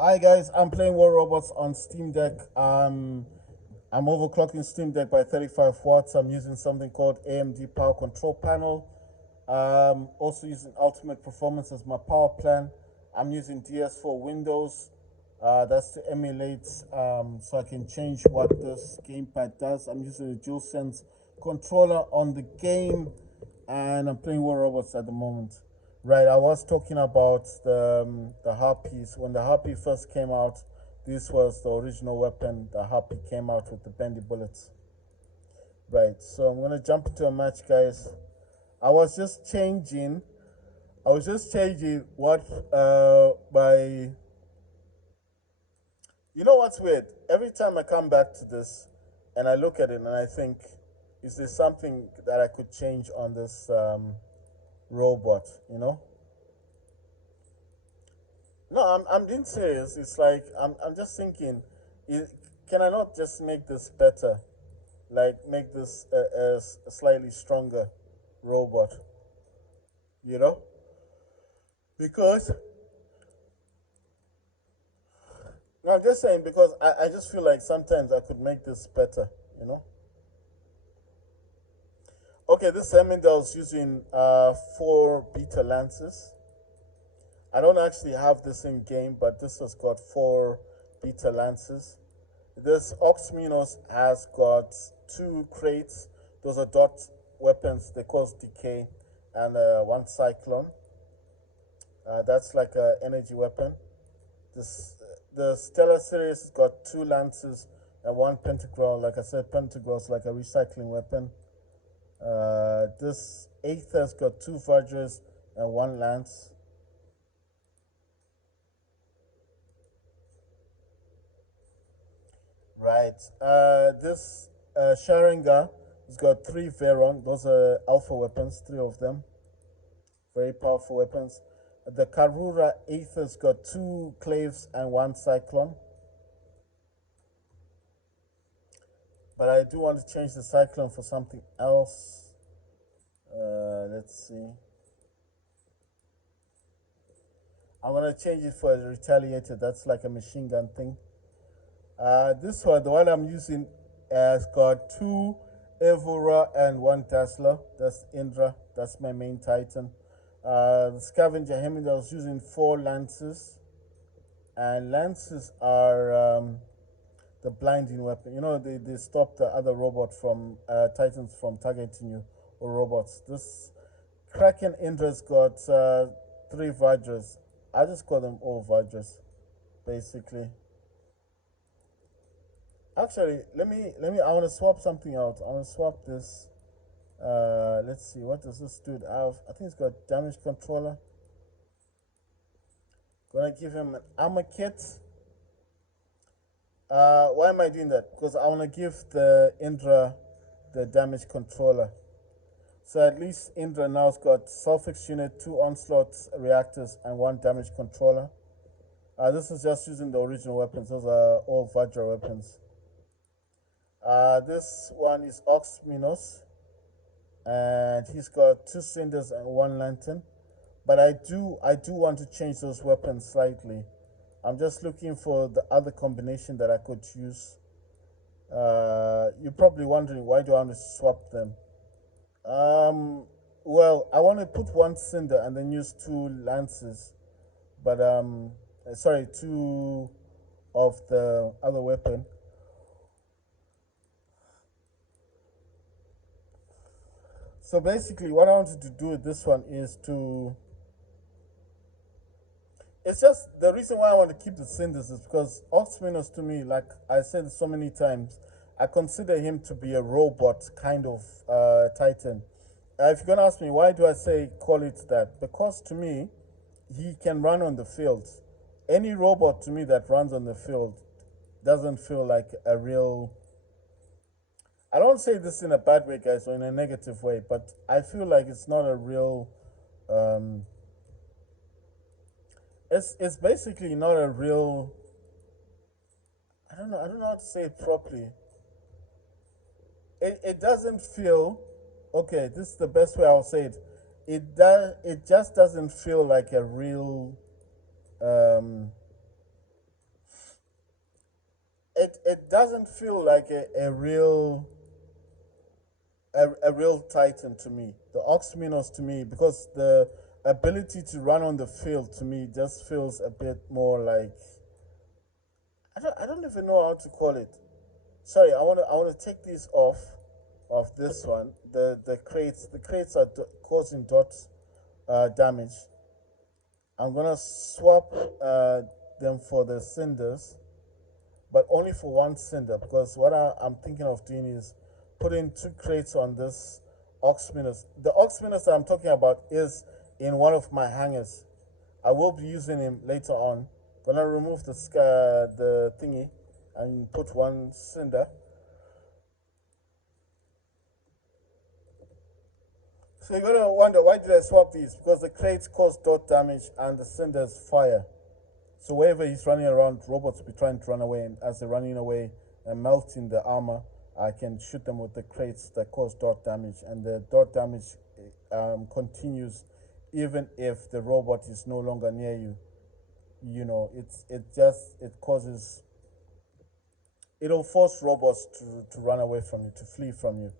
Hi guys, I'm playing War Robots on Steam Deck. I'm overclocking Steam Deck by 35 watts. I'm using something called AMD Power Control Panel. Also using Ultimate Performance as my power plan. I'm using DS4 Windows. That's to emulate, so I can change what this gamepad does. I'm using a DualSense controller on the game, and I'm playing War Robots at the moment. Right, I was talking about the Harpies. When the Harpy first came out, this was the original weapon. The Harpy came out with the bendy bullets. Right, so I'm gonna jump into a match, guys. I was just changing. I was just changing what my. You know what's weird? Every time I come back to this, and I look at it, and I think, is there something that I could change on this robot? You know? No, I'm being serious. It's like I'm just thinking, is, can I not just make this better? Like make this a slightly stronger robot, you know? Because no, I'm just saying because I just feel like sometimes I could make this better, you know? Okay, this Hemingway's using four beta lances. I don't actually have this in game, but this has got four beta lances. This Oxminos has got two crates. Those are dot weapons. They cause decay, and one cyclone. That's like an energy weapon. This the Stellar series has got two lances and one pentagram. Like I said, pentagram is like a recycling weapon. This Aether's got two Vajras and one lance. Right. This Sharinga has got three Veron. Those are alpha weapons, three of them. Very powerful weapons. The Karura Aether's got two Claves and one Cyclone. But I do want to change the Cyclone for something else. Let's see. I'm going to change it for a Retaliator. That's like a machine gun thing. This one, the one I'm using, has got two Evora and one Tesla. That's Indra. That's my main Titan. The Scavenger Hemingway, I was using four lances. And lances are the blinding weapon. You know, they stop the other robot from, Titans from targeting you, or robots. This Kraken Indra's got three Vajras. I just call them all Vajras, basically. Actually, let me. I want to swap something out. I want to swap this. Let's see. What does this dude have? I think it's got damage controller. Gonna give him an armor kit. Why am I doing that? Because I want to give the Indra the damage controller. So at least Indra now's got Sulfix unit, two onslaught reactors, and one damage controller. This is just using the original weapons. Those are all Vajra weapons. This one is Ox Minos, and he's got two cinders and one lantern. But I do want to change those weapons slightly. I'm just looking for the other combination that I could use. You're probably wondering why do I want to swap them? Um, well, I want to put one cinder and then use two lances, but sorry, two of the other weapon. So basically, what I wanted to do with this one is to. It's just the reason why I want to keep the cinders is because Oxminos to me, like I said so many times, I consider him to be a robot kind of Titan. If you're gonna ask me why do I say call it that, because to me, he can run on the field. Any robot to me that runs on the field doesn't feel like a real. I don't say this in a bad way, guys, or in a negative way, but I feel like it's not a real. Um, it's basically not a real. I don't know how to say it properly. It doesn't feel. Okay, this is the best way I'll say it. It just doesn't feel like a real. Um, it doesn't feel like a real Titan to me. The Ox Minos to me, because the ability to run on the field to me just feels a bit more like I don't even know how to call it. Sorry, I wanna take these off of this one. The crates are causing dot damage. I'm gonna swap them for the cinders, but only for one cinder, because what I'm thinking of doing is putting two crates on this Ox Minos. The Ox Minos that I'm talking about is in one of my hangers. I will be using him later on. Gonna remove the thingy and put one cinder. So you're gonna wonder, why did I swap these? Because the crates cause dot damage and the cinders fire. So wherever he's running around, robots will be trying to run away, and as they're running away and melting the armor, I can shoot them with the crates that cause dot damage, and the dot damage continues even if the robot is no longer near you. You know, it causes, it'll force robots to run away from you, to flee from you,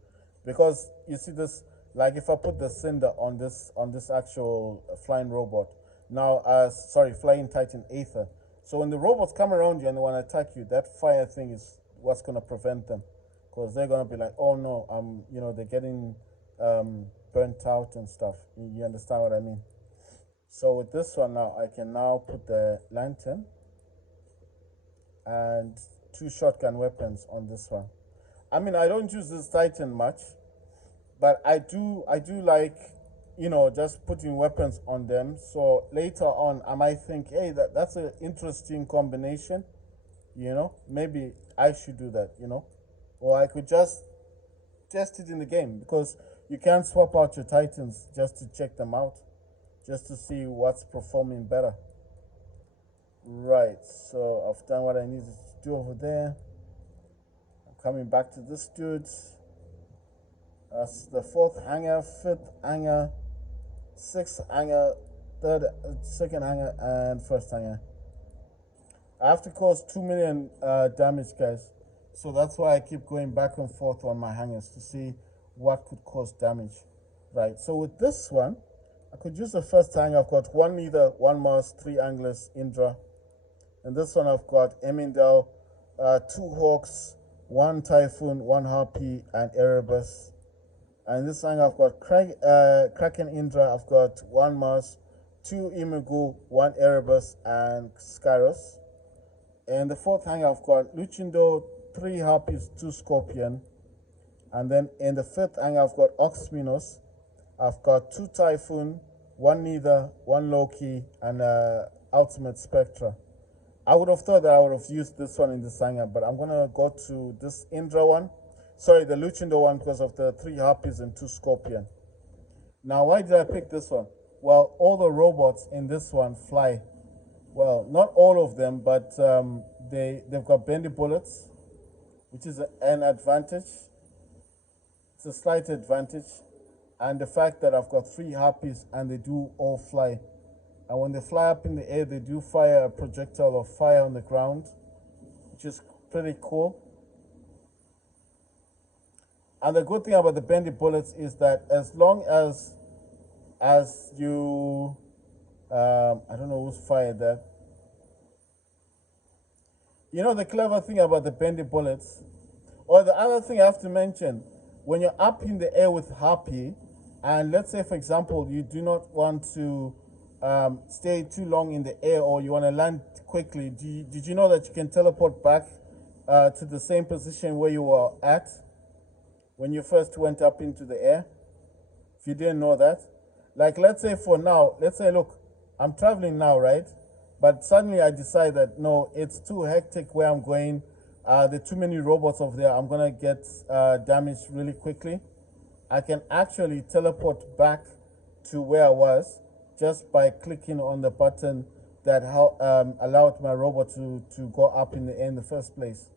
because you see this. Like if I put the cinder on this actual flying robot, now sorry, flying Titan Aether. So when the robots come around you and they want to attack you, that fire thing is what's going to prevent them, because they're going to be like, oh no, they're getting burnt out and stuff. You understand what I mean? So with this one now, I can now put the lantern and two shotgun weapons on this one. I mean, I don't use this Titan much, but I do like, just putting weapons on them. So later on, I might think, hey, that's an interesting combination. Maybe I should do that. Or I could just test it in the game, because you can't swap out your Titans just to check them out, just to see what's performing better. Right, so I've done what I needed to do over there. I'm coming back to this dude. That's the fourth hanger, fifth hanger, sixth hanger, second hanger, and first hanger. I have to cause 2 million damage, guys. So that's why I keep going back and forth on my hangers to see what could cause damage. Right, so with this one, I could use the first hanger. I've got one Neither, one Mars, three Anglers, Indra. And this one I've got Emindel, two Hawks, one Typhoon, one Harpy, and Erebus. And this thing I've got Kraken Indra, I've got one Mars, two Imugu, one Erebus, and Skyros. And the fourth hang I've got Lucindo, three Harpies, two Scorpion. And then in the fifth hang I've got Ox Minos. I've got two Typhoon, one Neither, one Loki, and Ultimate Spectra. I would have thought that I would have used this one in the hanger, but I'm gonna go to this Indra one. Sorry, the Lucindo one, because of the three Harpies and two Scorpion. Now, why did I pick this one? Well, all the robots in this one fly. Well, not all of them, but they've got bendy bullets, which is an advantage. It's a slight advantage. And the fact that I've got three Harpies and they do all fly. And when they fly up in the air, they do fire a projectile of fire on the ground, which is pretty cool. And the good thing about the bendy bullets is that as long as you, I don't know who's fired that. The clever thing about the bendy bullets, or the other thing I have to mention, when you're up in the air with Harpy, and let's say, for example, you do not want to stay too long in the air, or you want to land quickly, did you know that you can teleport back to the same position where you were at when you first went up into the air? If you didn't know that, like let's say look, I'm traveling now, right? But suddenly I decide that no, it's too hectic where I'm going. There are too many robots over there. I'm gonna get damaged really quickly. I can actually teleport back to where I was just by clicking on the button that allowed my robot to go up in the air in the first place.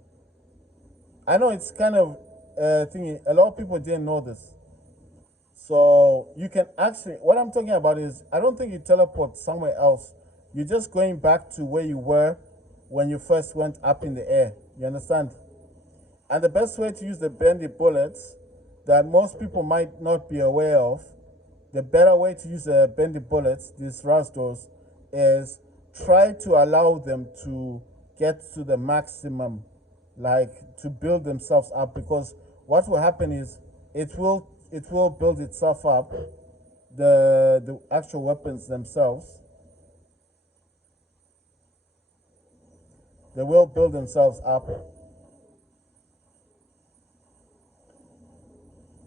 I know it's kind of thingy. A lot of people didn't know this. So you can actually, what I'm talking about is, I don't think you teleport somewhere else. You're just going back to where you were when you first went up in the air. You understand? And the best way to use the bendy bullets that most people might not be aware of, the better way to use the bendy bullets, these rasdos, is try to allow them to get to the maximum, like to build themselves up, because what will happen is it will build itself up, the actual weapons themselves, they will build themselves up.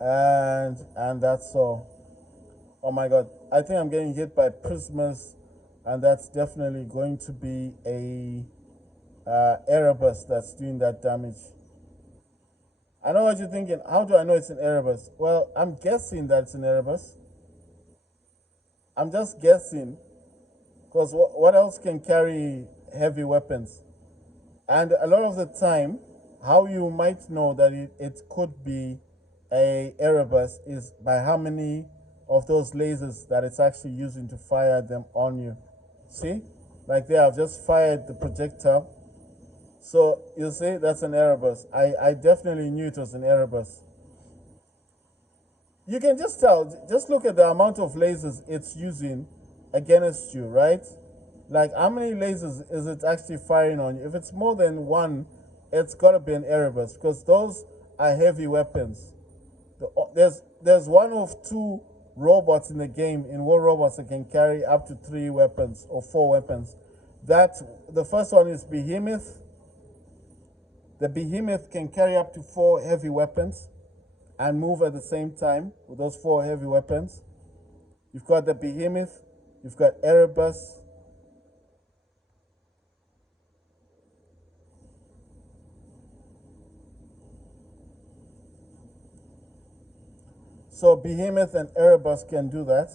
And that's all. Oh my god, I think I'm getting hit by prismas, and that's definitely going to be a Erebus that's doing that damage. I know what you're thinking. How do I know it's an Erebus? Well, I'm guessing that it's an Erebus. I'm just guessing, because what else can carry heavy weapons? And a lot of the time, how you might know that it could be a Erebus is by how many of those lasers that it's actually using to fire them on you. See? Like there, I've just fired the projectile. So you see, that's an Erebus. I definitely knew it was an Erebus. You can just tell, just look at the amount of lasers it's using against you, right? Like how many lasers is it actually firing on you? If it's more than one, it's gotta be an Erebus, because those are heavy weapons. There's one of two robots in the game, in War Robots, that can carry up to 3 weapons or 4 weapons. That the first one is Behemoth. The Behemoth can carry up to 4 heavy weapons and move at the same time with those 4 heavy weapons. You've got the Behemoth, you've got Erebus. So Behemoth and Erebus can do that.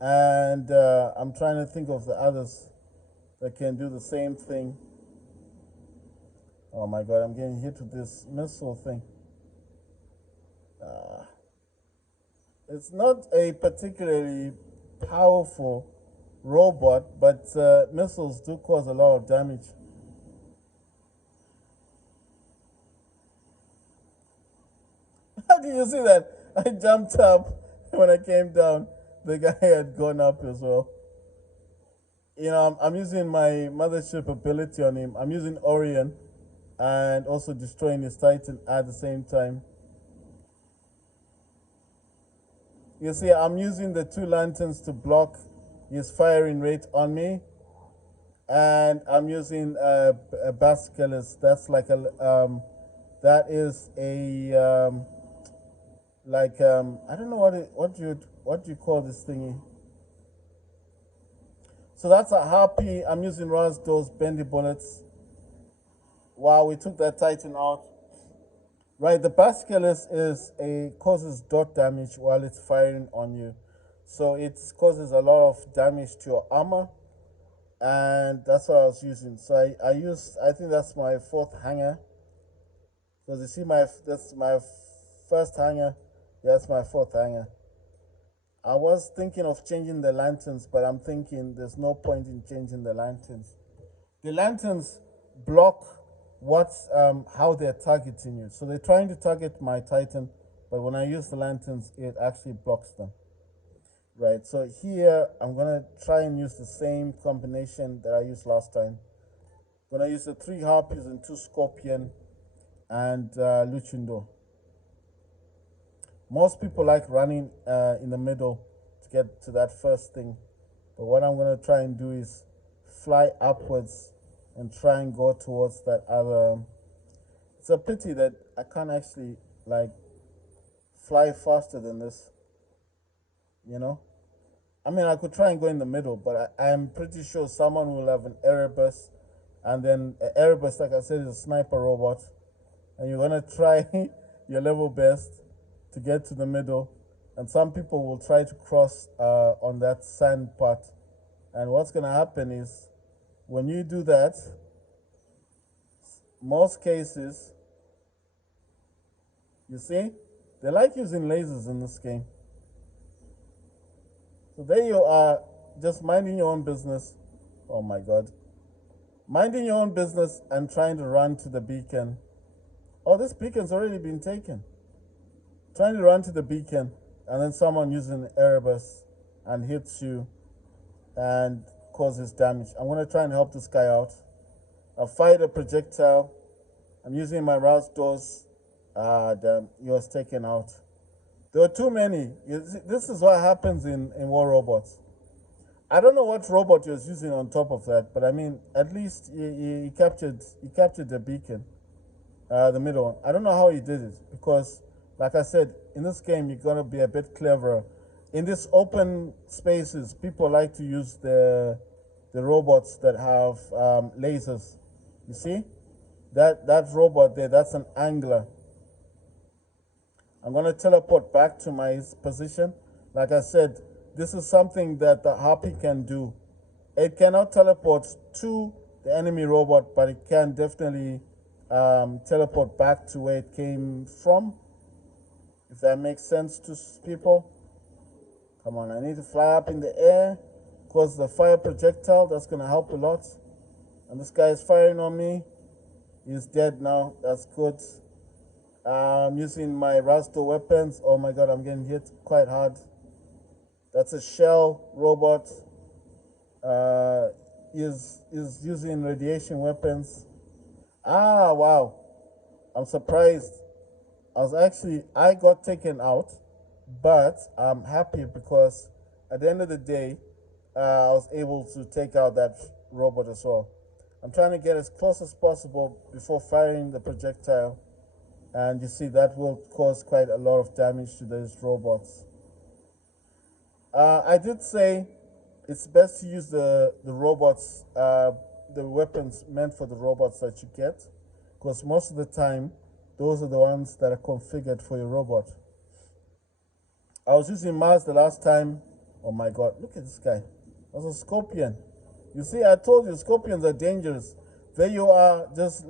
And I'm trying to think of the others that can do the same thing. Oh my god, I'm getting hit with this missile thing. It's not a particularly powerful robot, but missiles do cause a lot of damage. How did you see that? I jumped up when I came down. The guy had gone up as well. You know, I'm using my mothership ability on him. I'm using Orion and also destroying his Titan at the same time. You see, I'm using the 2 lanterns to block his firing rate on me, and I'm using a Basilisk. That's like that is a I don't know what do you call this thingy. So that's a Harpy. I'm using Rasdor's bendy bullets. Wow, we took that Titan out. Right, the Basilisk causes dot damage while it's firing on you. So it causes a lot of damage to your armor, and that's what I was using. So I think that's my 4th hanger. Because you see that's my 1st hanger, that's my 4th hanger. I was thinking of changing the lanterns, but I'm thinking there's no point in changing the lanterns. The lanterns block how they're targeting you. So they're trying to target my Titan, but when I use the lanterns, it actually blocks them. Right, so here I'm gonna try and use the same combination that I used last time. I'm gonna use the 3 Harpies and 2 Scorpion and Lucindo. Most people like running in the middle to get to that first thing, but what I'm gonna try and do is fly upwards and try and go towards that other. It's a pity that I can't actually like fly faster than this, you know. I mean, I could try and go in the middle, but I'm pretty sure someone will have an Erebus, and then Erebus, like I said, is a sniper robot, and you're gonna try your level best to get to the middle, and some people will try to cross on that sand part, and what's gonna happen is when you do that, most cases, you see, they like using lasers in this game. So there you are, just minding your own business. Oh my God. Minding your own business and trying to run to the beacon. Oh, this beacon's already been taken. Trying to run to the beacon, and then someone using Erebus and hits you and causes damage. I'm going to try and help this guy out. I fired a projectile. I'm using my rouse doors. Damn, he was taken out. There were too many. This is what happens in War Robots. I don't know what robot he was using on top of that, but I mean, at least he captured the beacon, the middle one. I don't know how he did it because, like I said, in this game you're gonna be a bit cleverer. In these open spaces, people like to use the robots that have lasers. You see, that robot there, that's an angler. I'm gonna teleport back to my position. Like I said, this is something that the Harpy can do. It cannot teleport to the enemy robot, but it can definitely teleport back to where it came from. If that makes sense to people. Come on, I need to fly up in the air because the fire projectile, that's going to help a lot. And this guy is firing on me. He's dead now. That's good. I'm using my Rasto weapons. Oh my God, I'm getting hit quite hard. That's a shell robot. Is using radiation weapons. Ah, wow. I'm surprised. I got taken out, but I'm happy because at the end of the day, I was able to take out that robot as well. I'm trying to get as close as possible before firing the projectile, and you see that will cause quite a lot of damage to those robots. I did say it's best to use the robots, the weapons meant for the robots that you get, because most of the time, those are the ones that are configured for your robot. I was using Mars the last time. Oh my God, look at this guy. That's a scorpion. You see, I told you scorpions are dangerous. There you are, just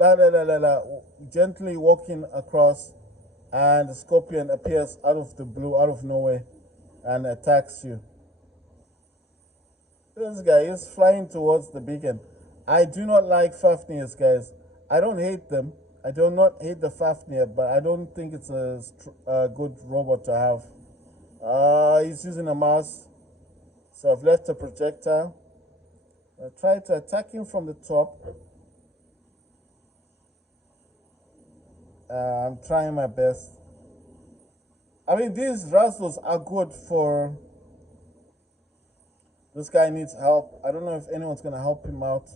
gently walking across, and the scorpion appears out of the blue, out of nowhere, and attacks you. This guy is flying towards the beacon. I do not like Fafnirs, guys. I don't hate them. I do not hate the Fafnir, but I don't think it's a good robot to have. He's using a mouse, so I've left a projectile. I try to attack him from the top. I'm trying my best. I mean, these rustles are good for... This guy needs help. I don't know if anyone's going to help him out.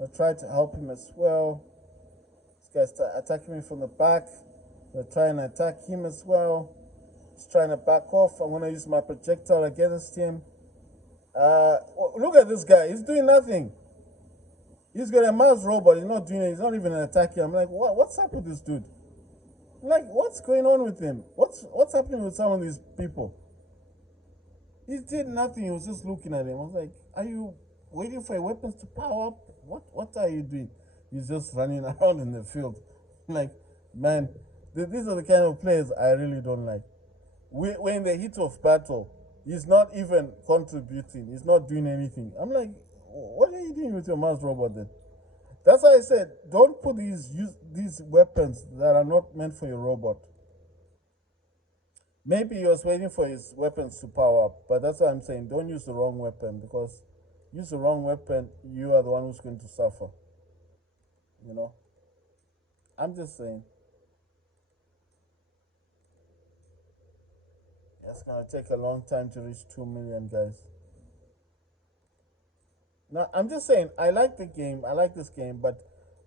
I'll try to help him as well. This guy's attacking me from the back. I'll try and attack him as well. He's trying to back off. I'm going to use my projectile against him. Look at this guy. He's doing nothing. He's got a Mars robot. He's not doing it. He's not even attacking. I'm like, what's up with this dude? I'm like, what's going on with him? What's happening with some of these people? He did nothing. He was just looking at him. I was like, are you waiting for your weapons to power up? What are you doing? He's just running around in the field. Like, man, these are the kind of players I really don't like. We're in the heat of battle. He's not even contributing. He's not doing anything. I'm like, what are you doing with your Mars robot then? That's why I said, don't put these weapons that are not meant for your robot. Maybe he was waiting for his weapons to power up, but that's what I'm saying. Don't use the wrong weapon, because use the wrong weapon, you are the one who's going to suffer. You know? I'm just saying. It's going to take a long time to reach 2 million, guys. Now, I'm just saying, I like the game. I like this game, but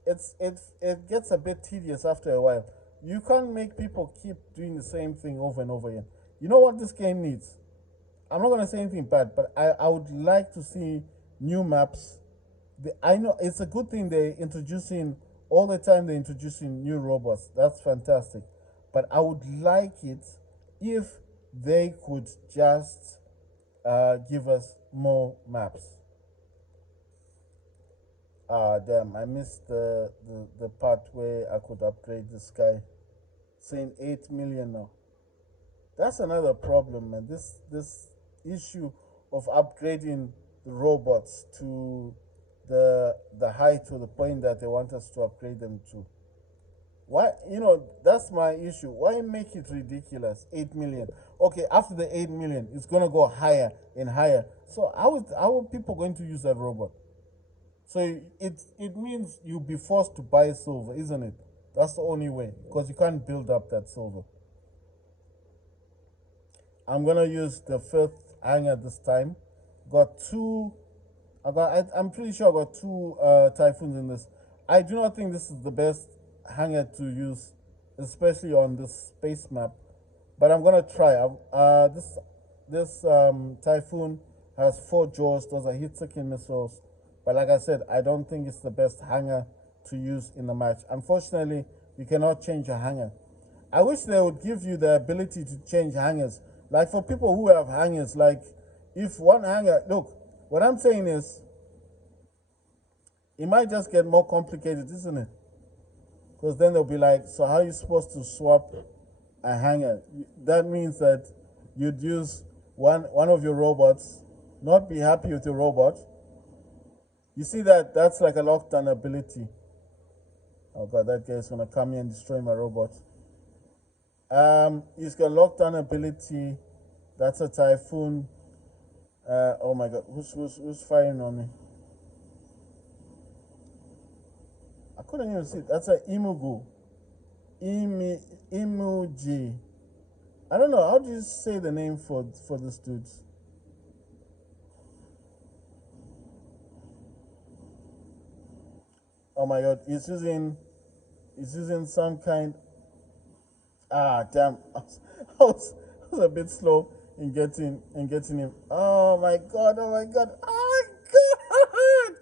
it gets a bit tedious after a while. You can't make people keep doing the same thing over and over again. You know what this game needs? I'm not going to say anything bad, but I would like to see new maps. I know it's a good thing they're introducing, all the time they're introducing new robots. That's fantastic. But I would like it if they could just give us more maps. Damn, I missed the part where I could upgrade this guy. Saying 8 million now. That's another problem, man. This issue of upgrading the robots to the height to the point that they want us to upgrade them to. Why, that's my issue. Why make it ridiculous? 8 million. Okay, after the 8 million, it's gonna go higher and higher. So how are people going to use that robot? So it means you'll be forced to buy silver, isn't it? That's the only way, because you can't build up that silver. I'm gonna use the fifth hanger this time. Got two. I'm pretty sure I got two typhoons in this. I do not think this is the best hanger to use, especially on this space map. But I'm gonna try. This typhoon has 4 jaws. Those are heat-seeking missiles. But like I said, I don't think it's the best hanger to use in the match. Unfortunately, you cannot change a hanger. I wish they would give you the ability to change hangers. Like for people who have hangers, like if one hanger, look, what I'm saying is, it might just get more complicated, isn't it? Because then they'll be like, so how are you supposed to swap a hanger? That means that you'd use one of your robots, not be happy with your robot. You see that's like a lockdown ability. Oh god, that guy's gonna come here and destroy my robot. He's got lockdown ability. That's a typhoon. Oh my god, who's firing on me? I couldn't even see it. That's a Imugu. Imuji. I don't know. How do you say the name for this dude? Oh my god, he's using some kind. Ah, damn. I was a bit slow in getting him. Oh my god, oh my god, oh my god!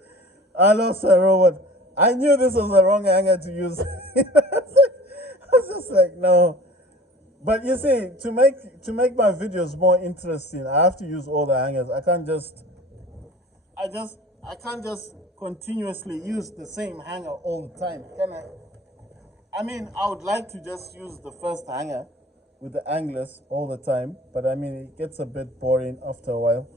I lost a robot. I knew this was the wrong hanger to use. I was just like, no. But you see, to make my videos more interesting, I have to use all the hangers. I can't just continuously use the same hanger all the time, can I? I mean, I would like to just use the first hanger with the anglers all the time, but I mean, it gets a bit boring after a while.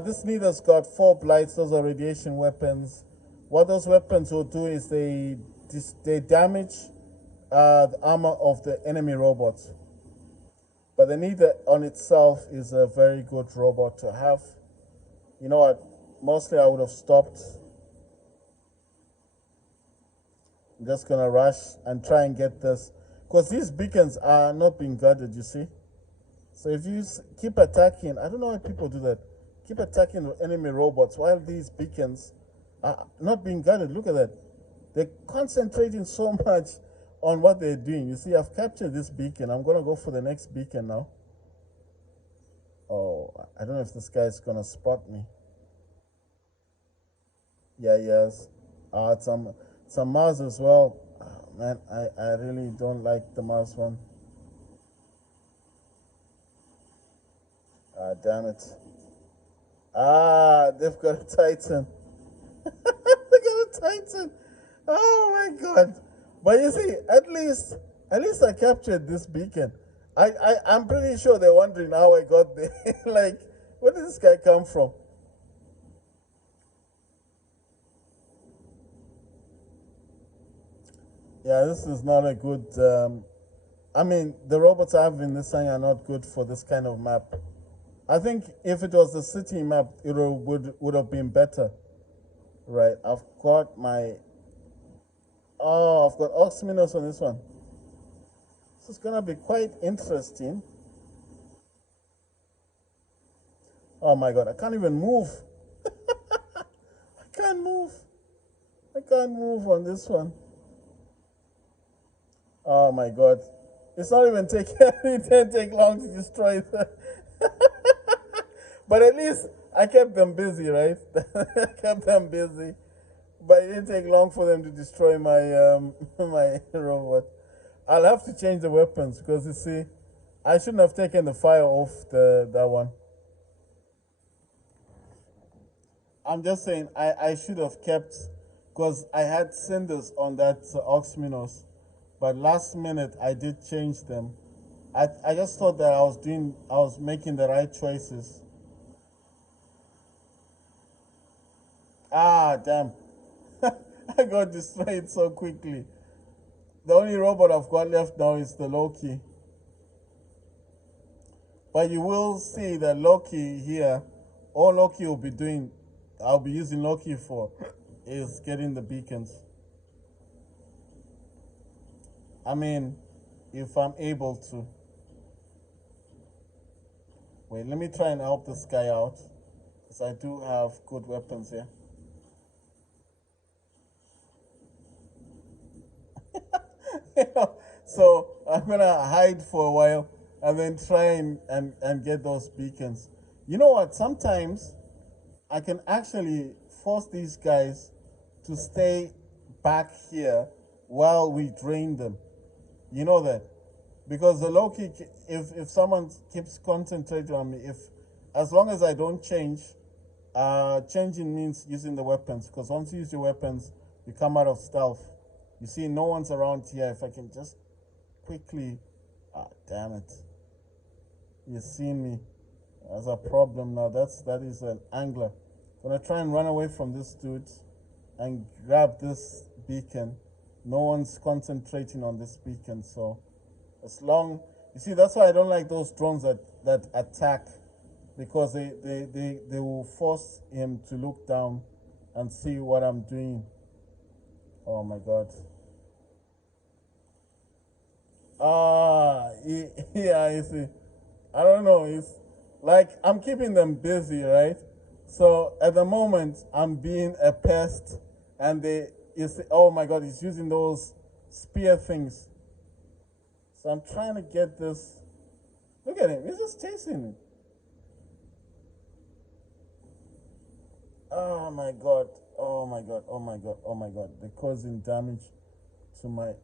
This leader's got 4 blights. Those are radiation weapons. What those weapons will do is they damage the armor of the enemy robots. But the Neither on itself is a very good robot to have. You know what? Mostly I would have stopped. I'm just gonna rush and try and get this, because these beacons are not being guarded, you see. So if you keep attacking, I don't know why people do that. Keep attacking the enemy robots while these beacons are not being guarded. Look at that. They're concentrating so much on what they're doing. You see, I've captured this beacon. I'm gonna go for the next beacon now. Oh, I don't know if this guy's gonna spot me. Yeah, yes. Some Mars as well. Oh, man, I really don't like the Mars one. Ah, damn it. Ah, they've got a Titan. They got a Titan. Oh my god. But you see, at least I captured this beacon. I'm pretty sure they're wondering how I got there. Like, where did this guy come from? Yeah, this is not a good. I mean, the robots I have in this thing are not good for this kind of map. I think if it was the city map, it would have been better. Right, I've got my. Oh, I've got Oxminos on this one. This is gonna be quite interesting. Oh my god, I can't even move. I can't move. I can't move on this one. Oh my god. It's not even taking it didn't take long to destroy them. But at least I kept them busy, right? I kept them busy. But it didn't take long for them to destroy my my robot. I'll have to change the weapons, because you see, I shouldn't have taken the fire off that one. I'm just saying I should have kept, because I had cinders on that Oxminos, but last minute I did change them. I just thought that I was making the right choices. Ah, damn. I got destroyed so quickly. The only robot I've got left now is the Loki. But you will see that Loki here, all Loki will be doing, I'll be using Loki for, is getting the beacons. I mean, if I'm able to. Wait, let me try and help this guy out. Because I do have good weapons here. So I'm gonna hide for a while and then try and get those beacons. You know what? Sometimes I can actually force these guys to stay back here while we drain them. You know that? Because the Loki, if someone keeps concentrating on me, if as long as I don't change, changing means using the weapons. Because once you use your weapons, you come out of stealth. You see, no one's around here. If I can just quickly, damn it, you see me. That's a problem now. That is an angler. I'm gonna try and run away from this dude and grab this beacon. No one's concentrating on this beacon, so as long you see, that's why I don't like those drones that attack, because they will force him to look down and see what I'm doing. Oh my god. Yeah, you see, I don't know. It's like I'm keeping them busy, right? So at the moment, I'm being a pest, and you see, oh my god, he's using those spear things. So I'm trying to get this. Look at him, he's just chasing me. Oh my god, oh my god, oh my god, oh my god. They're causing damage to my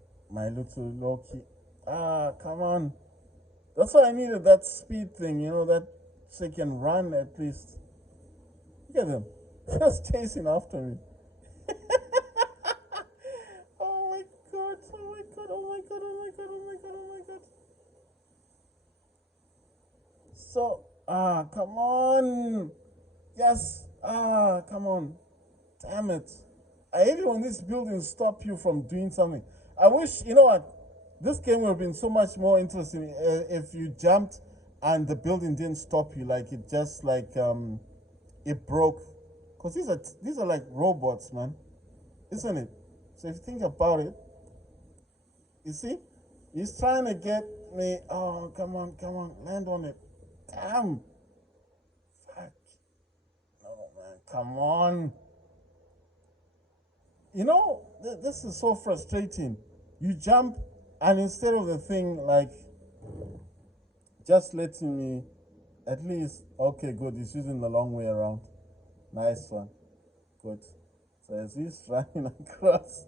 little Loki. Ah, come on. That's why I needed that speed thing, that so he can run at least. Look at them. Just chasing after me. Oh my god, oh my god, oh my god, oh my god, oh my god, oh my god. So, come on. Yes, come on. Damn it. I hate it when these buildings stop you from doing something. I wish, you know what? This game would have been so much more interesting if you jumped and the building didn't stop you. Like it just it broke. Cause these are like robots, man, isn't it? So if you think about it, you see, he's trying to get me. Oh, come on, land on it. Damn. Fuck. No, man, come on. This is so frustrating. You jump, and instead of the thing like just letting me, at least, okay, good, he's using the long way around. Nice one. Good. So as he's running across.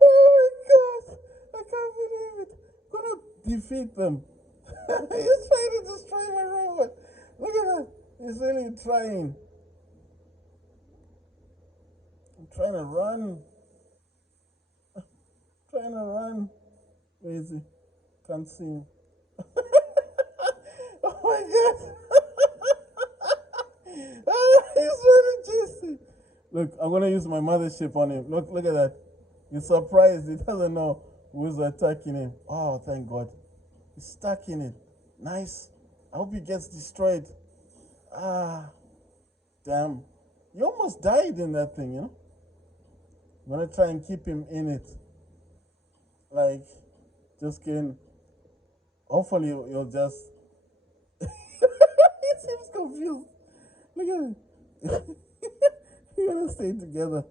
Oh my god! I can't believe it. I'm gonna defeat them. He's trying to destroy my robot. Look at that. He's really trying. I'm trying to run. Trying to run. Where is he? Can't see him. Oh my god! He's running, Jesse. Look, I'm gonna use my mothership on him. Look at that. He's surprised. He doesn't know who's attacking him. Oh, thank God. He's stuck in it. Nice. I hope he gets destroyed. Ah, damn. You almost died in that thing. I'm gonna try and keep him in it. Like, just kidding. Hopefully, you'll just. He seems confused. Look at him. We're gonna stay together.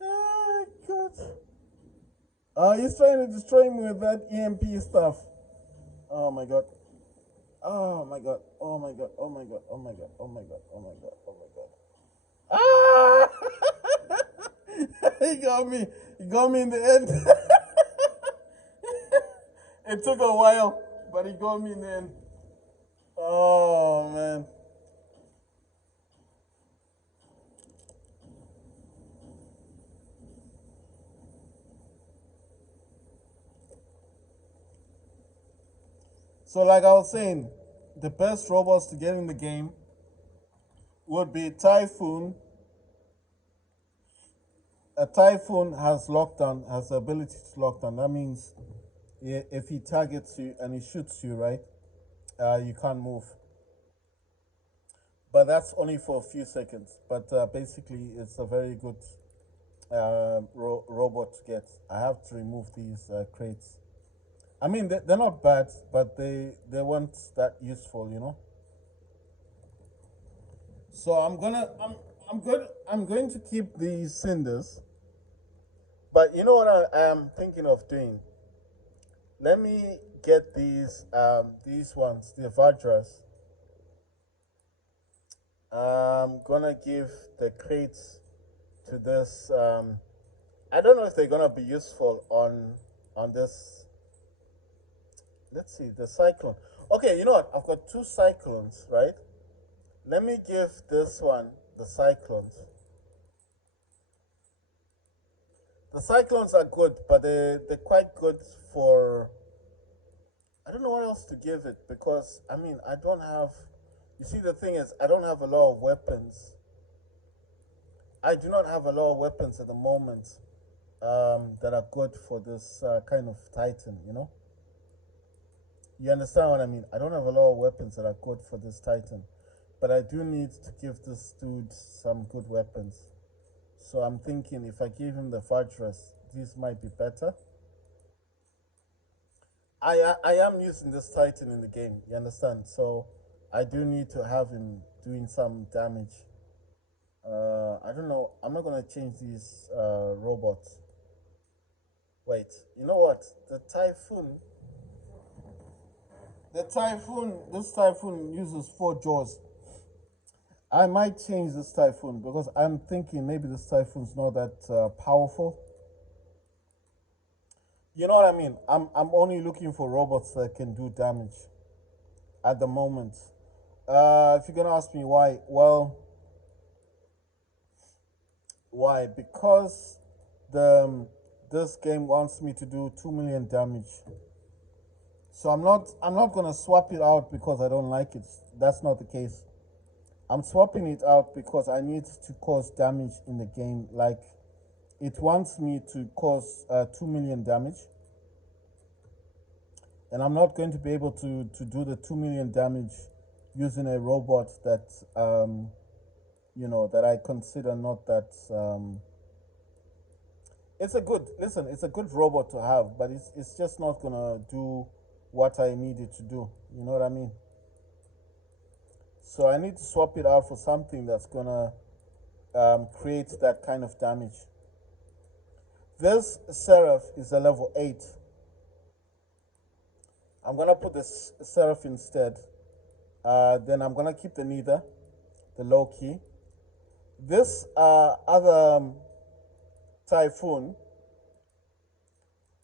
Oh, God. He's trying to destroy me with that EMP stuff. Oh, my God. Oh, my God. Oh, my God. Oh, my God. Oh, my God. Oh, my God. Oh, my God. Oh, my God. He got me. He got me in the end. It took a while, but he got me in the end. Oh, man. So, like I was saying, the best robots to get in the game would be Typhoon. A Typhoon has lockdown, has the ability to lockdown. That means if he targets you and he shoots you, right, you can't move. But that's only for a few seconds. But basically, it's a very good robot to get. I have to remove these crates. I mean, they're not bad, but they weren't that useful, you know. So I'm going to keep these cinders. But you know what I am thinking of doing? Let me get these ones, the Vajras. I'm gonna give the crates to this. I don't know if they're gonna be useful on this. Let's see the cyclone. Okay, you know what? I've got two cyclones, right? Let me give this one the cyclones. The cyclones are good, but they're quite good for. I don't know what else to give it because I mean I don't have. You see, the thing is, I don't have a lot of weapons. I do not have a lot of weapons at the moment that are good for this kind of Titan. You know, you understand what I mean? I don't have a lot of weapons that are good for this Titan, but I do need to give this dude some good weapons. So I'm thinking if I give him the Vajras, these might be better. I am using this Titan in the game, you understand? So I do need to have him doing some damage. I don't know. I'm not gonna change these robots. Wait, you know what? This Typhoon uses four jaws. I might change this Typhoon because I'm thinking maybe this Typhoon's not that powerful. You know what I mean? I'm only looking for robots that can do damage at the moment. If you're gonna ask me why, well, why? Because the this game wants me to do 2 million damage. So I'm not gonna swap it out because I don't like it. That's not the case. I'm swapping it out because I need to cause damage in the game. Like it wants me to cause 2 million damage, and I'm not going to be able to do the 2 million damage using a robot that that I consider not that. It's a good listen. It's a good robot to have, but it's just not gonna do what I need it to do. You know what I mean? So I need to swap it out for something that's gonna create that kind of damage. This Seraph is a level 8. I'm gonna put this Seraph instead. Then I'm gonna keep the Neither, the low key. This other Typhoon,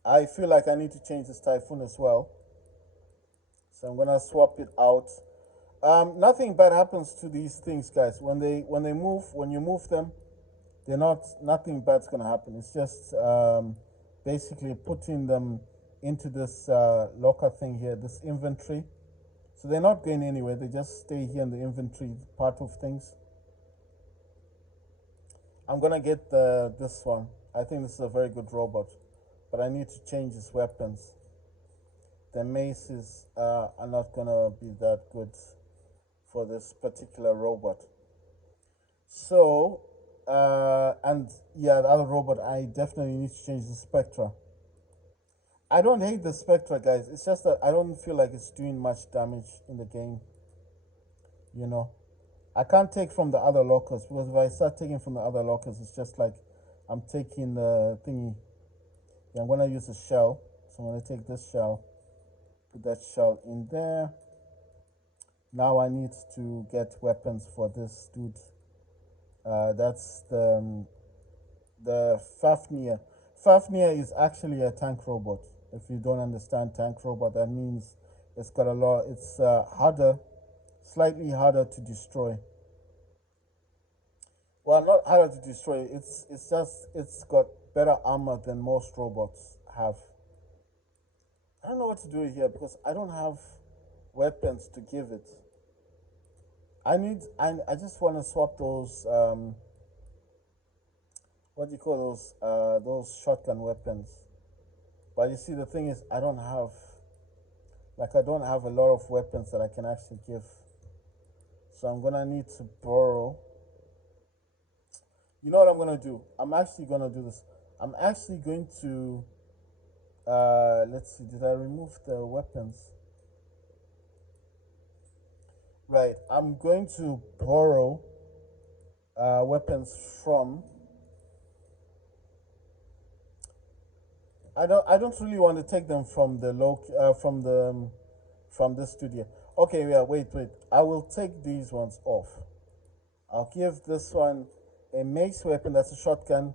I feel like I need to change this Typhoon as well. So I'm gonna swap it out. Nothing bad happens to these things, guys. When they move, when you move them, they're not nothing bad's gonna happen. It's just basically putting them into this locker thing here, this inventory. So they're not going anywhere. They just stay here in the inventory part of things. I'm gonna get this one. I think this is a very good robot, but I need to change his weapons. The maces are not gonna be that good for this particular robot. So, and yeah, the other robot, I definitely need to change the Spectra. I don't hate the Spectra, guys. It's just that I don't feel like it's doing much damage in the game. You know, I can't take from the other lockers because if I start taking from the other lockers, it's just like I'm taking the thingy. Yeah, I'm gonna use a shell. So I'm gonna take this shell, put that shell in there. Now I need to get weapons for this dude. That's the Fafnir. Fafnir is actually a tank robot. If you don't understand tank robot, that means it's got a lot. It's harder, slightly harder to destroy. Well, not harder to destroy. It's just it's got better armor than most robots have. I don't know what to do here because I don't have weapons to give it. I just want to swap those what do you call those shotgun weapons. But you see, the thing is, I don't have a lot of weapons that I can actually give. So I'm gonna need to borrow. You know what I'm gonna do? I'm actually gonna do this. I'm actually going to let's see, did I remove the weapons? Right. I'm going to borrow weapons from. I don't really want to take them from the from the studio. Okay, yeah, wait. I will take these ones off. I'll give this one a mace weapon, that's a shotgun,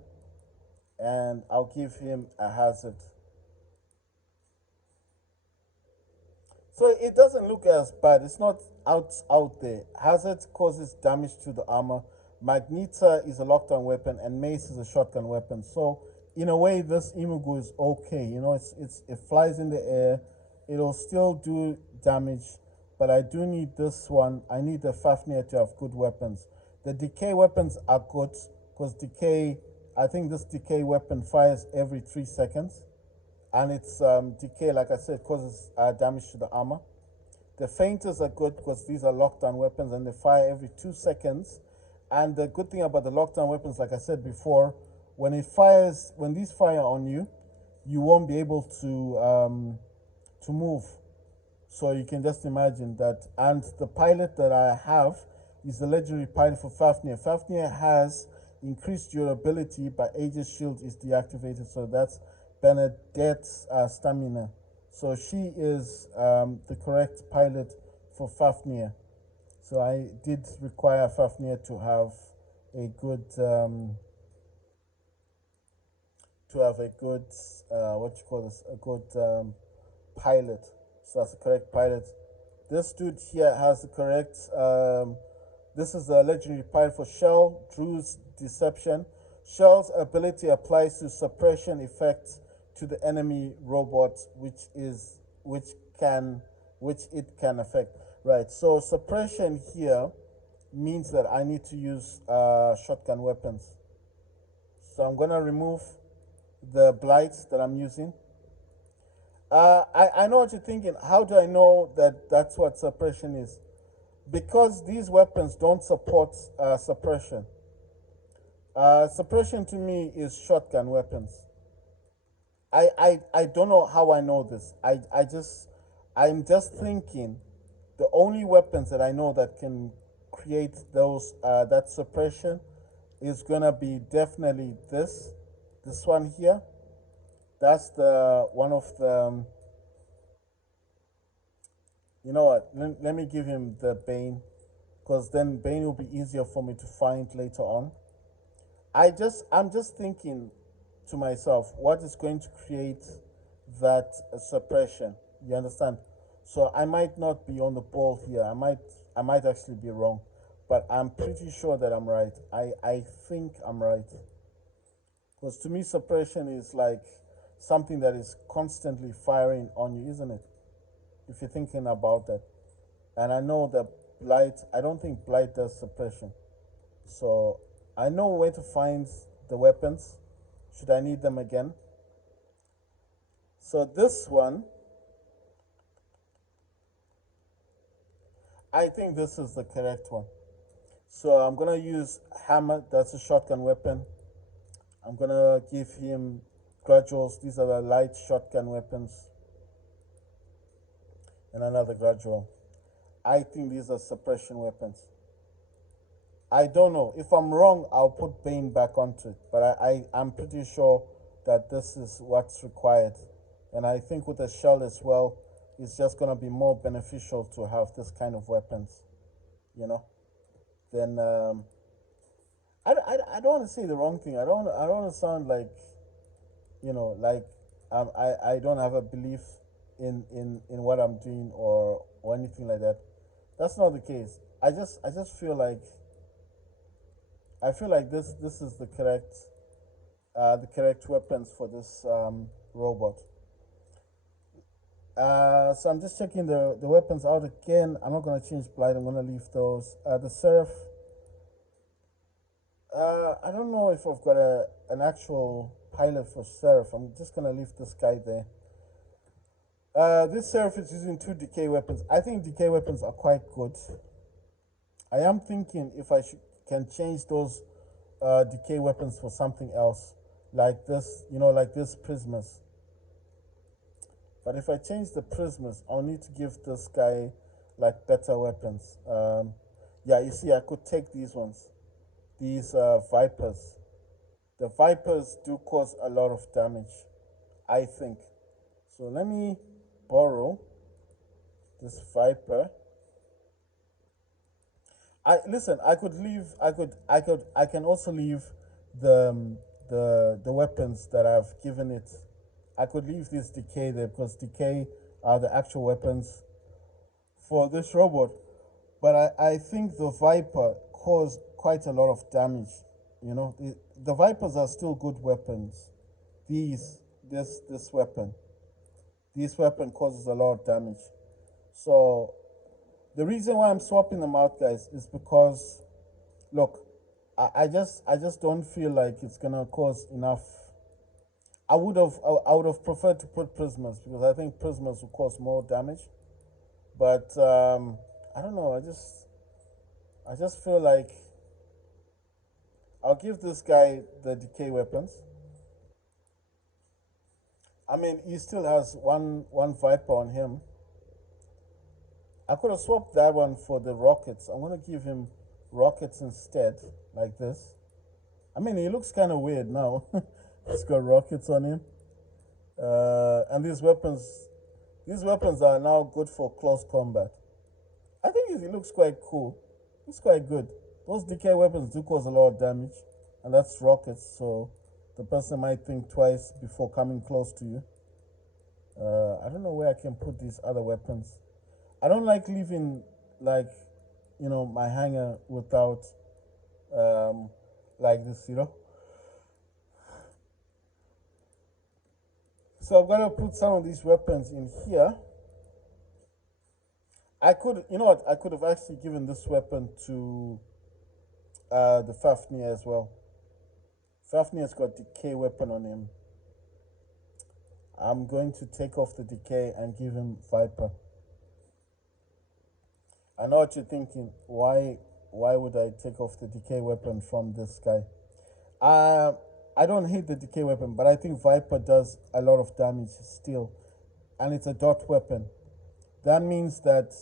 and I'll give him a hazard. So it doesn't look as bad. It's not out there. Hazard causes damage to the armor. Magnetar is a lockdown weapon, and mace is a shotgun weapon. So in a way, this Imugu is okay. You know, it flies in the air. It'll still do damage, but I do need this one. I need the Fafnir to have good weapons. The decay weapons are good because decay. I think this decay weapon fires every 3 seconds, and its decay, like I said, causes damage to the armor. The feinters are good because these are lockdown weapons and they fire every 2 seconds. And the good thing about the lockdown weapons, like I said before, when these fire on you, you won't be able to move. So you can just imagine that. And the pilot that I have is the legendary pilot for Fafnir. Fafnir has increased durability, but Aegis Shield is deactivated. So that's Bernadette's stamina. So she is the correct pilot for Fafnir. So I did require Fafnir to have a good what you call this, a good pilot. So that's the correct pilot. This dude here has the correct this is the legendary pilot for Shell, Drew's Deception. Shell's ability applies to suppression effects to the enemy robot, which it can affect. Right. So suppression here means that I need to use shotgun weapons. So I'm gonna remove the blights that I'm using. I know what you're thinking. How do I know that that's what suppression is? Because these weapons don't support suppression. Suppression to me is shotgun weapons. I don't know how I know this. I'm just thinking the only weapons that I know that can create those that suppression is gonna be definitely this one here. That's the one of the you know what, let me give him the Bane, because then Bane will be easier for me to find later on. I'm just thinking to myself, what is going to create that suppression? You understand? So I might not be on the ball here. I might actually be wrong, but I'm pretty sure that I'm right. I think I'm right. Because to me, suppression is like something that is constantly firing on you, isn't it? If you're thinking about that. And I know that Blight, I don't think Blight does suppression. So I know where to find the weapons should I need them again. So this one, I think this is the correct one. So I'm gonna use hammer, that's a shotgun weapon. I'm gonna give him graduals, these are the light shotgun weapons. And another gradual. I think these are suppression weapons. I don't know. If I'm wrong, I'll put Bane back onto it. But I'm pretty sure that this is what's required. And I think with the shell as well, it's just going to be more beneficial to have this kind of weapons, you know. Then I don't want to say the wrong thing. I don't want to sound like, you know, like I don't have a belief in what I'm doing or anything like that. That's not the case. I just feel like this is the correct weapons for this robot. So I'm just checking the weapons out again. I'm not gonna change blight. I'm gonna leave those. The seraph. I don't know if I've got an actual pilot for seraph. I'm just gonna leave this guy there. This seraph is using two decay weapons. I think decay weapons are quite good. I am thinking if I can change those decay weapons for something else, like this, like this prismas. But if I change the prismas, I'll need to give this guy like better weapons. Yeah, you see, I could take these ones, these vipers. The vipers do cause a lot of damage, I think. So let me borrow this viper. I could leave. I can also leave the weapons that I've given it. I could leave this decay there because decay are the actual weapons for this robot. But I think the Viper caused quite a lot of damage. The Vipers are still good weapons. This weapon. This weapon causes a lot of damage. So the reason why I'm swapping them out, guys, is because look, I just don't feel like it's gonna cause enough. I would have preferred to put prismas because I think prismas will cause more damage. But I don't know. I just feel like I'll give this guy the decay weapons. I mean, he still has one viper on him. I could have swapped that one for the rockets. I'm gonna give him rockets instead, like this. I mean, he looks kind of weird now. He's got rockets on him, and these weapons are now good for close combat. I think it looks quite cool. It's quite good. Those decay weapons do cause a lot of damage, and that's rockets, so the person might think twice before coming close to you. I don't know where I can put these other weapons. I don't like leaving like my hanger without like this. So I'm gonna put some of these weapons in here. I could, you know what? I could have actually given this weapon to the Fafnir as well. Fafnir's got decay weapon on him. I'm going to take off the decay and give him Viper. I know what you're thinking. Why would I take off the decay weapon from this guy? I don't hate the decay weapon, but I think Viper does a lot of damage still, and it's a dot weapon. That means that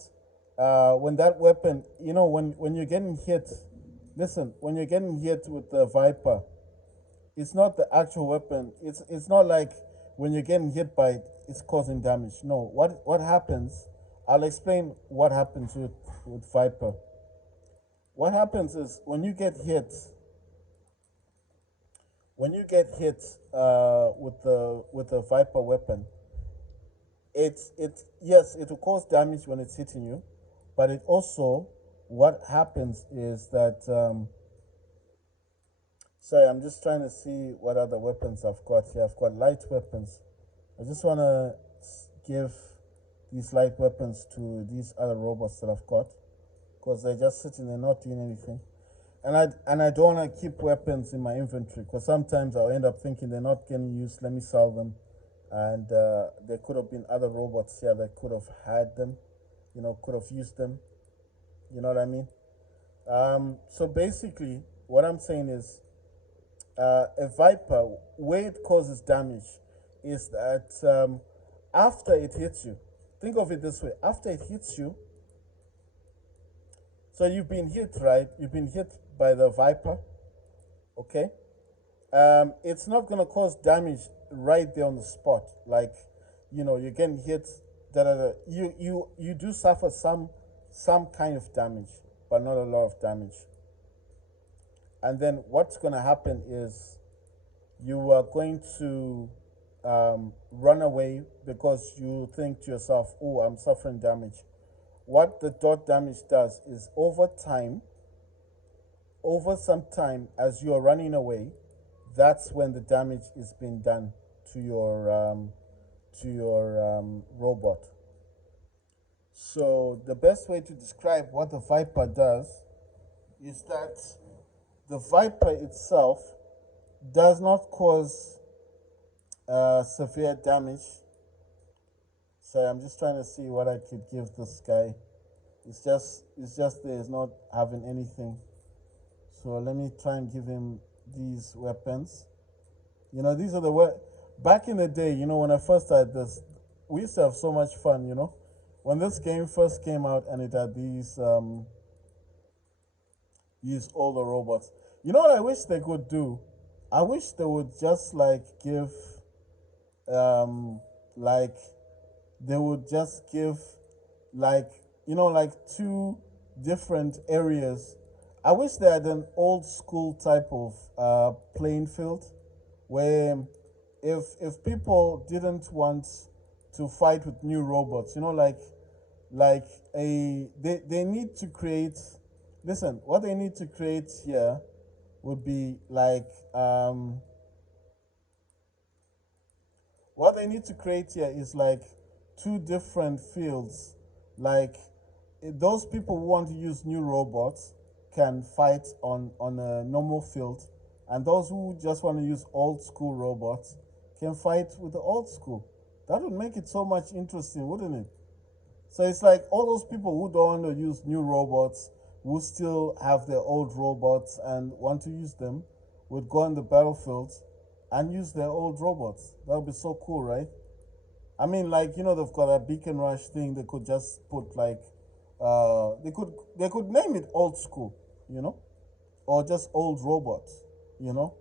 when that weapon, when you're getting hit, listen, when you're getting hit with the Viper, it's not the actual weapon. It's not like when you're getting hit by it, it's causing damage. No, what happens? I'll explain what happens with Viper. What happens is when you get hit with the Viper weapon, yes, it will cause damage when it's hitting you, but it also, what happens is that sorry, I'm just trying to see what other weapons I've got here. I've got light weapons. I just want to give these light weapons to these other robots that I've got because they're just sitting there not doing anything. And I don't want to keep weapons in my inventory because sometimes I'll end up thinking they're not getting used. Let me sell them, and there could have been other robots here that could have had them, could have used them. You know what I mean? So basically, what I'm saying is, a Viper, where it causes damage, is that after it hits you. Think of it this way: after it hits you, so you've been hit, right? You've been hit by the Viper, okay? It's not gonna cause damage right there on the spot. Like, you're getting hit. Da, da, da. You do suffer some kind of damage, but not a lot of damage. And then what's gonna happen is you are going to run away because you think to yourself, "Oh, I'm suffering damage." What the dot damage does is over some time, as you are running away, that's when the damage is being done to to your robot. So the best way to describe what the Viper does is that the Viper itself does not cause severe damage. So I'm just trying to see what I could give this guy. It's just there is not having anything. So let me try and give him these weapons. These are back in the day, when I first started this, we used to have so much fun. When this game first came out and it had these older robots. You know what I wish they could do? I wish they would just give like they would just give like like two different areas. I wish they had an old school type of playing field where if people didn't want to fight with new robots, like they need to create. Listen, what they need to create here would be what they need to create here is like two different fields. Like those people who want to use new robots can fight on a normal field, and those who just want to use old school robots can fight with the old school. That would make it so much interesting, wouldn't it? So it's like all those people who don't want to use new robots, who still have their old robots and want to use them, would go on the battlefield and use their old robots. That would be so cool, right? I mean, they've got a beacon rush thing. They could just put they could name it old school, you know, or just old robots, you know,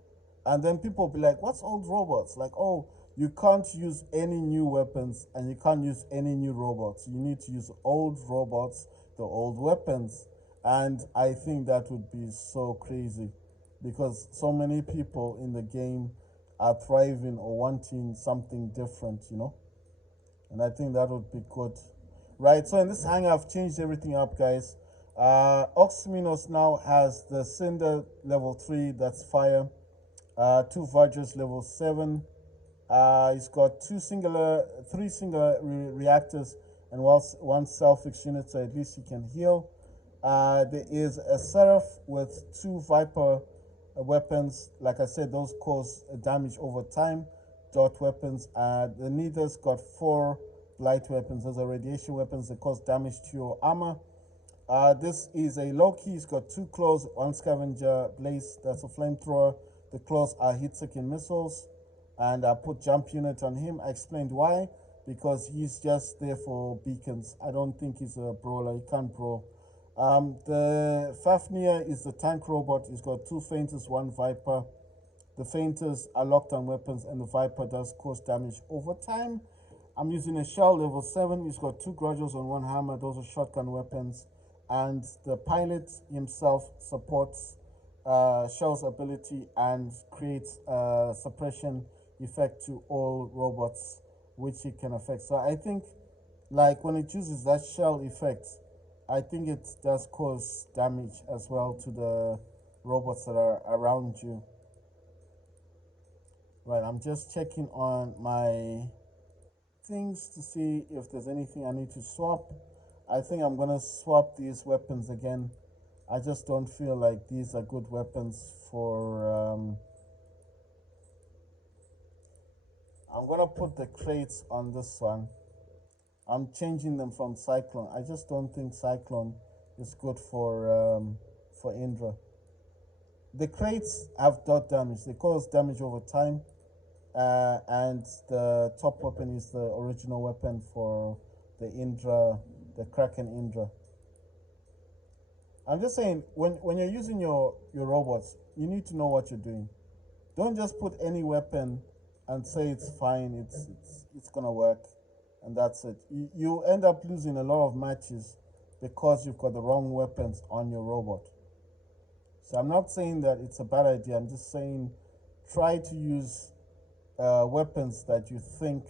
and then people be like, "What's old robots?" Like, oh, you can't use any new weapons and you can't use any new robots. You need to use old robots, the old weapons, and I think that would be so crazy because so many people in the game are thriving or wanting something different, and I think that would be good. Right, so in this hang, I've changed everything up, guys. Oxminos now has the Cinder level 3, that's fire. Two Vajras level 7. He's got three singular reactors and one self-fix unit, so at least he can heal. There is a Seraph with two Viper weapons. Like I said, those cause damage over time. Dot weapons. The Neither's got 4 light weapons. Those are radiation weapons that cause damage to your armor. This is a Loki. He's got 2 claws, 1 scavenger blaze. That's a flamethrower. The claws are hit-seeking missiles. And I put jump unit on him. I explained why. Because he's just there for beacons. I don't think he's a brawler. He can't brawl. The Fafnir is the tank robot. He's got 2 fainters, 1 Viper. The fainters are locked on weapons and the Viper does cause damage over time. I'm using a Shell level 7. He's got 2 grudges on 1 hammer. Those are shotgun weapons. And the pilot himself supports Shell's ability and creates a suppression effect to all robots, which he can affect. So I think, when it uses that Shell effect, I think it does cause damage as well to the robots that are around you. Right, I'm just checking on my things to see if there's anything I need to swap. I think I'm gonna swap these weapons again. I just don't feel like these are good weapons for I'm gonna put the crates on this one. I'm changing them from Cyclone. I just don't think Cyclone is good for Indra. The crates have dot damage. They cause damage over time. And the top weapon is the original weapon for the Indra, the Kraken Indra. I'm just saying, when you're using your robots, you need to know what you're doing. Don't just put any weapon and say it's fine, it's gonna work, and that's it. You end up losing a lot of matches because you've got the wrong weapons on your robot. So I'm not saying that it's a bad idea. I'm just saying try to use weapons that you think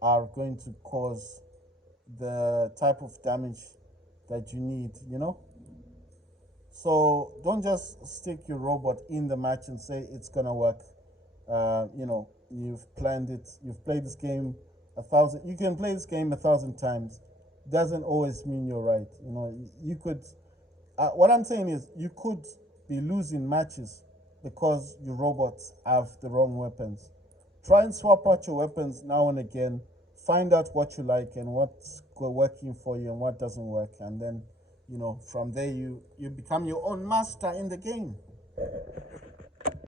are going to cause the type of damage that you need, So don't just stick your robot in the match and say it's gonna work. You've planned it, you've played this game you can play this game 1,000 times. Doesn't always mean you're right. You know, you could. What I'm saying is, you could be losing matches because your robots have the wrong weapons. Try and swap out your weapons now and again. Find out what you like and what's working for you and what doesn't work, and then, from there you become your own master in the game.